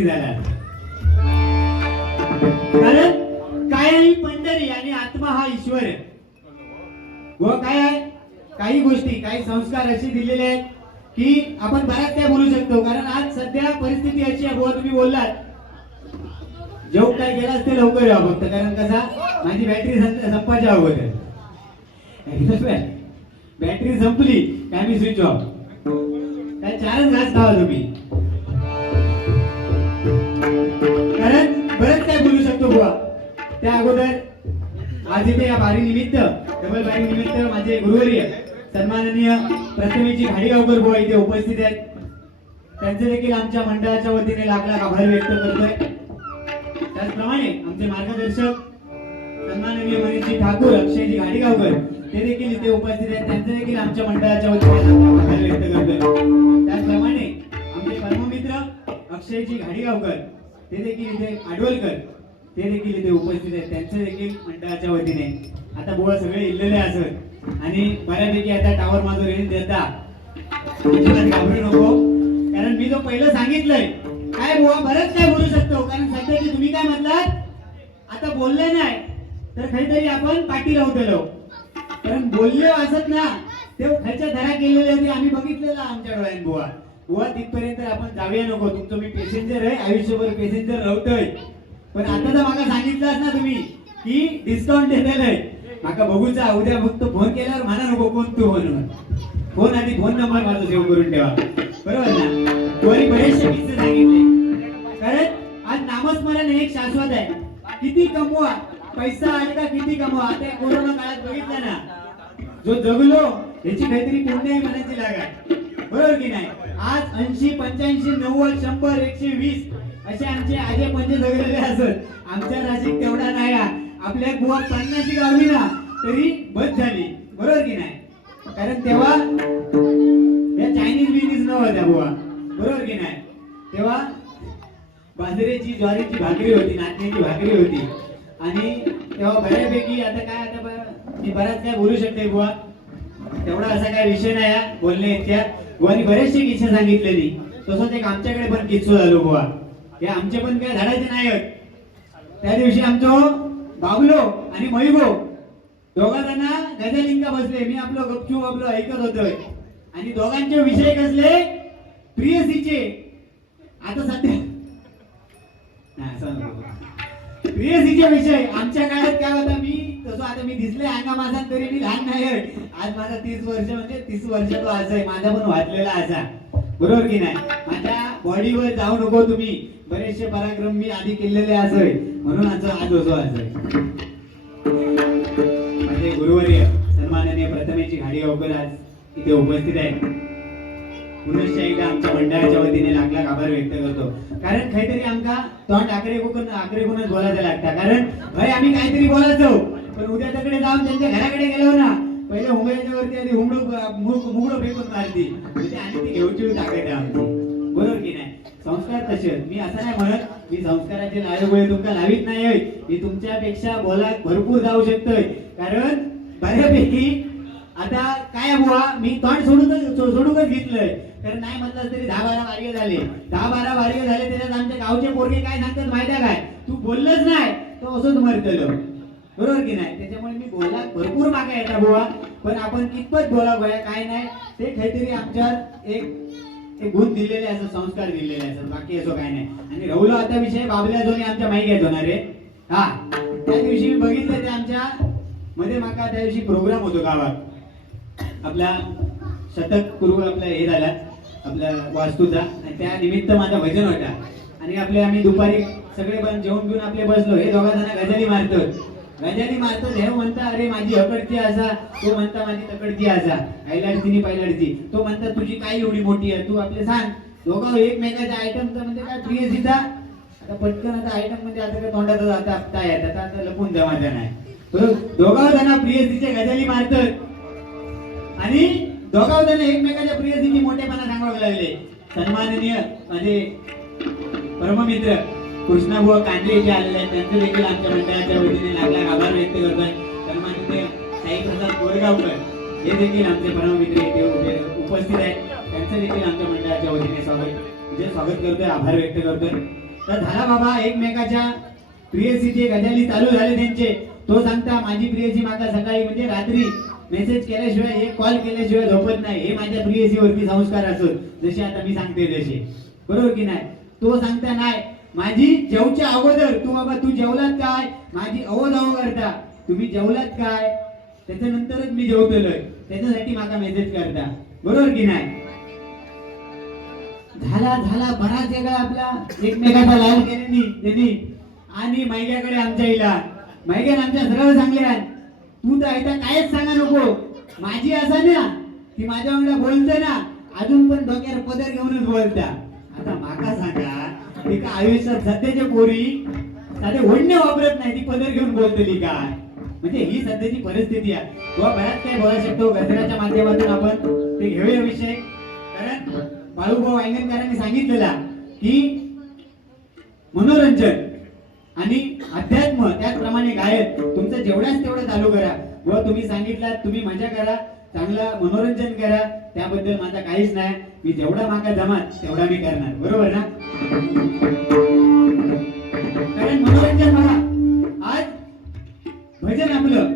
असा झाला कारण काय ही पंढरी आणि आत्मा हा ईश्वर आहे. व काय आहे? काही गोष्टी काही संस्कार असे दिलेले आहेत की आपण बऱ्याच काय बोलू शकतो. कारण आज सध्या परिस्थिती अशी आहे बुवा तुम्ही बोललात. जेव्हा काय गेलास ते लवकर या फक्त. कारण कसा? माझी बॅटरी संपायच्या अगोदर. बॅटरी संपली काय मी स्विच ऑफ काय चारच घास खावा तुम्ही. काय त्या अगोदर आज इथे या बारी निमित्त डबल बारी निमित्त माझे गुरुवर्य सन्माननीय प्रथमेची घाडीगावकर बुवा इथे उपस्थित आहेत. त्यांचे देखील आमच्या मंडळाच्या वतीने लाख लाख आभार व्यक्त करतोय. त्याचप्रमाणे आमचे मार्गदर्शक सन्माननीय मनीषजी ठाकूर अक्षयजी घाडीगावकर ते देखील इथे उपस्थित आहेत. त्यांचे देखील आमच्या मंडळाच्या वतीने आभार व्यक्त करतोय. त्याचप्रमाणे आमचे परममित्र अक्षयजी घाडीगावकर ते देखील इथे आडवलकर ते देखील इथे उपस्थित आहेत. त्यांचे देखील मंडळाच्या वतीने. आता बोळ सगळे इल्लेले असत. आणि बऱ्यापैकी आता टावर माझं रेंज देता. घाबरू नको. कारण मी जो पहिलं सांगितलंय. काय बुवा बरंच काय बोलू शकतो. कारण सध्याची तुम्ही काय म्हणलात? आता बोलले नाही. तर काहीतरी आपण पाठी राहू कारण बोलले असत ना ते खालच्या धरा केलेले होते. आम्ही बघितलेला आमच्या डोळ्यात बुवा. बुवा तिथपर्यंत आपण जाऊया नको. तुमचं मी पॅसेंजर आहे. आयुष्यभर पॅसेंजर राहतोय. पण आता तर मला सांगितलंच ना तुम्ही की डिस्काउंट देतेल आहे माका बघूचा उद्या फक्त फोन केल्यावर म्हणा नको कोण तू म्हणून फोन आधी फोन नंबर माझा सेव्ह करून ठेवा. बरोबर ना? वरी बरेचसे किस्से सांगितले. कारण आज नामस्मरण हे एक शाश्वत आहे. किती कमवा पैसा आले का किती कमवा आता कोरोना काळात बघितलं ना? जो जगलो याची काहीतरी पुण्य म्हणायची लागा बरोबर की नाही? आज ऐंशी पंच्याऐंशी नव्वद शंभर एकशे वीस असे आमचे आजे म्हणजे पंचे झगडले असत आमच्या नाशिक तेवढा नाही हा. आपल्या बुवा पन्नाशी गावली ना तरी बस झाली. बरोबर की नाही? कारण तेव्हा या चायनीज बिनीज नव्हत्या बुवा. बरोबर की नाही? तेव्हा बाजरीची ज्वारीची भाकरी होती नाचण्याची भाकरी होती. आणि तेव्हा बऱ्यापैकी आता काय आता मी बराच काय बोलू शकते बुवा. तेवढा असा काय विषय नाही हा बोलणे इतक्या बुवानी बरेचशी किस्से सांगितलेली. तसंच एक आमच्याकडे पण किस्सो झालो बुवा. हे आमचे पण काय धडायचे नाही आहेत त्या दिवशी आमचो बाबलो आणि मैगो दोघा जणांना गजलिंगा बसले. मी आपलं गपचूप आपलं ऐकत होतोय आणि दोघांचे विषय कसले? प्रियसीचे. आता सध्या प्रियसीचे विषय. आमच्या काळात काय होता? मी तसं आता मी दिसले अंगा माझा तरी मी लहान नाही आज माझा तीस वर्ष म्हणजे तीस वर्ष तो आज आहे. माझा पण वाचलेला असा. बरोबर की नाही? माझ्या बॉडीवर जाऊ नको तुम्ही. बरेचसे पराक्रम मी आधी केलेले असय म्हणून आज आज असो असय माझे गुरुवर्य सन्माननीय प्रथमेची घाडी गावकर आज इथे उपस्थित आहे पुनश्च एकदा आमच्या मंडळाच्या वतीने लाख लाख आभार व्यक्त करतो. कारण काहीतरी आमका तोंड आकडे कोकण आकडे कोणच बोलायला लागता. कारण भाई आम्ही काहीतरी बोलायचो. पण उद्या तिकडे जाऊन त्यांच्या घराकडे गेलो ना पहिले हुंबळ्याच्या वरती आधी हुमडो मुगडो फेकून मारती. म्हणजे आणि ती घेऊची ताकद आहे आमची. बरोबर की नाही? संस्कार तसे मी असं नाही म्हणत मी संस्काराचे लावे तुमका लावीत नाही होय. मी तुमच्यापेक्षा बोला भरपूर जाऊ शकतोय. कारण बऱ्यापैकी आता काय बुवा मी तोंड सोडूनच सोडूनच घेतलंय. तर नाही म्हटलं तरी दहा बारा वार्गे झाले. दहा बारा वार्गे झाले त्याच्यात आमच्या गावचे पोरगे काय सांगतात माहिती आहे काय? तू बोललंच नाही तो असंच मरतलो. बरोबर की नाही? त्याच्यामुळे मी बोला भरपूर मागा येतात बुवा. पण आपण कितपत बोला गोया काय नाही? ते काहीतरी आमच्यात एक ते गुण दिलेले असं संस्कार दिलेले असं बाकी असं काय नाही. आणि राहुल आता विषय बाबल्या जो आमच्या माहिती आहे होणार रे? हा. त्या दिवशी मी बघितलं ते आमच्या मध्ये माका त्या दिवशी प्रोग्राम होतो गावात. आपला शतक पूर्व आपला हे झाला आपल्या वास्तूचा. आणि त्या निमित्त माझा भजन होता. आणि आपले आम्ही दुपारी सगळे पण जेवण घेऊन आपले बसलो. हे दोघा जण गजाली मारतो गजाली मारतो हे हो म्हणता अरे माझी हकडती असा तो म्हणता माझी तकडती असा आईलाडची पहिलाडची तो म्हणता तुझी काय एवढी मोठी आहे? तू आपले सांग. दोघं एकमेकाच्या तर म्हणजे काय प्रियसीचा आता पटकन आता आयटम म्हणजे आता काय तोंडातच आता आपता येत आता आता लपून जमाचा नाही. तो दोघा जण प्रियसीच्या गजाली मारतात आणि दोघा जण एकमेकाच्या प्रियसीची मोठेपणा सांगावं लागले. सन्माननीय म्हणजे परममित्र. कृष्णाबुवा कांदे जे आलेले आहेत. त्यांचे देखील आमच्या मंडळाच्या वतीने लाख आभार व्यक्त करतोय. सन्माननीय साईप्रसाद कोरगावकर हे देखील आमचे परममित्र इथे उभे उपस्थित आहेत. त्यांचं देखील आमच्या मंडळाच्या वतीने स्वागत म्हणजे स्वागत करतोय आभार व्यक्त करतोय. तर झाला बाबा एकमेकाच्या प्रियसीचे गजाली चालू झाले त्यांचे. तो सांगता माझी प्रियसी माका सकाळी म्हणजे रात्री मेसेज केल्याशिवाय हे कॉल केल्याशिवाय झोपत नाही. हे माझ्या प्रियसीवरती संस्कार असत जसे आता मी सांगते तसे बरोबर की नाही? तो सांगता नाही माझी जेवच्या अगोदर तू बाबा तू जेवलात काय? माझी अवध अव करता. तुम्ही जेवलात काय? त्याच्यानंतरच मी जेवतलोय त्याच्यासाठी माका मेसेज करता. बरोबर की नाही? झाला झाला बराच वेगळा आपला एकमेकाचा लाल केलेनी त्यांनी आणि मैग्याकडे आमच्या इला. मैग्यान आमच्या सरळ सांगल्या तू तर आयता कायच सांगा नको. माझी असा ना ती माझ्या वांगडा बोलते ना अजून पण डोक्यावर पदर घेऊनच बोलता. आता माका सांगा ती का आयुष्यात सध्याच्या पोरी साधे ओढणे वापरत नाही ती पदर घेऊन बोलतली काय? म्हणजे ही सध्याची परिस्थिती आहे. किंवा बऱ्याच काही बोला शकतो व्यसनाच्या माध्यमातून आपण ते घेऊया विषय. कारण बाळूभाऊ वांगणकरांनी सांगितलेला की मनोरंजन आणि अध्यात्म त्याचप्रमाणे गायन तुमचं जेवढ्याच तेवढं चालू करा. व तुम्ही सांगितलं तुम्ही मजा करा. चांगलं मनोरंजन करा. त्याबद्दल माझा काहीच नाही. मी जेवढा माका जमात तेवढा मी करणार. बरोबर ना? कारण मनोरंजन बघा आज भजन आपलं.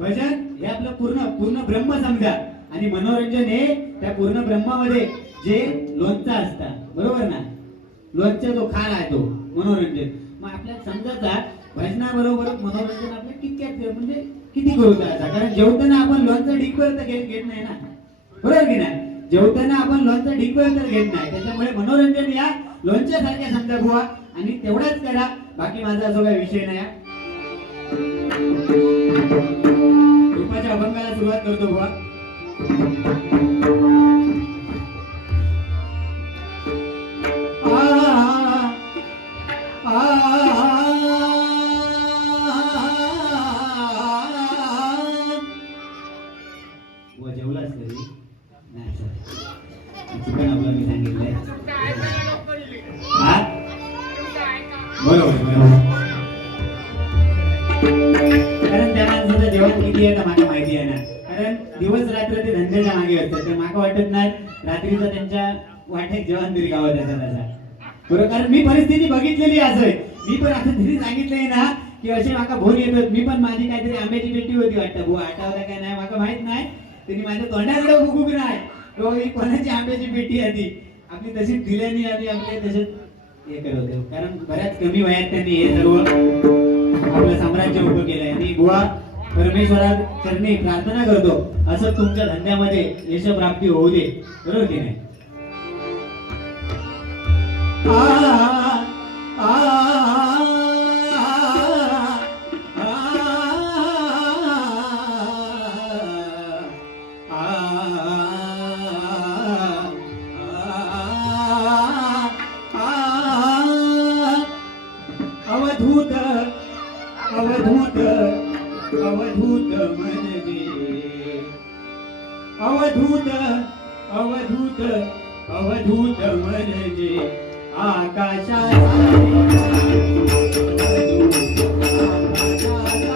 भजन हे आपलं पूर्ण पूर्ण ब्रह्म समजा. आणि मनोरंजन हे त्या पूर्ण ब्रह्मामध्ये जे लोणचा असता. बरोबर ना? लोणचा जो खाल आहे तो मनोरंजन. मग आपल्याला समजायचा भजनाबरोबर मनोरंजन आपलं कितक्यात म्हणजे किती करू द्यायचा कारण जेवताना आपण लोणचं ढिगभर तर घेत घेत नाही ना. बरोबर की नाही? जेवताना आपण लोणचं ढिगभर तर घेत नाही. त्याच्यामुळे मनोरंजन या लोणच्यासारख्या समजा बुवा आणि तेवढाच करा. बाकी माझा जो काही विषय नाही. रूपाच्या अभंगाला सुरुवात करतो बुवा रात्रीचा त्यांच्या वाटेत जेवण तरी गावात त्याचा बरोबर कारण मी परिस्थिती बघितलेली असं मी पण आता तिथे सांगितलंय ना की असे माका भोर येतात मी पण माझी काहीतरी आंब्याची पेटी होती वाटतं. भो आठावला काय नाही माका माहीत नाही. त्यांनी माझ्या तोंडाकडे उभूक नाही ही कोणाची आंब्याची पेटी आधी आपली तशीच दिल्याने आणि आपले तसेच हे करत होते. कारण बऱ्याच कमी वयात त्यांनी हे सर्व आपलं साम्राज्य उभं केलंय. आणि गोवा परमेश्वराकडे प्रार्थना करतो. असं तुमच्या धंद्यामध्ये यश प्राप्ती होऊ दे. बरोबर की नाही? Akashai Akashai Akashai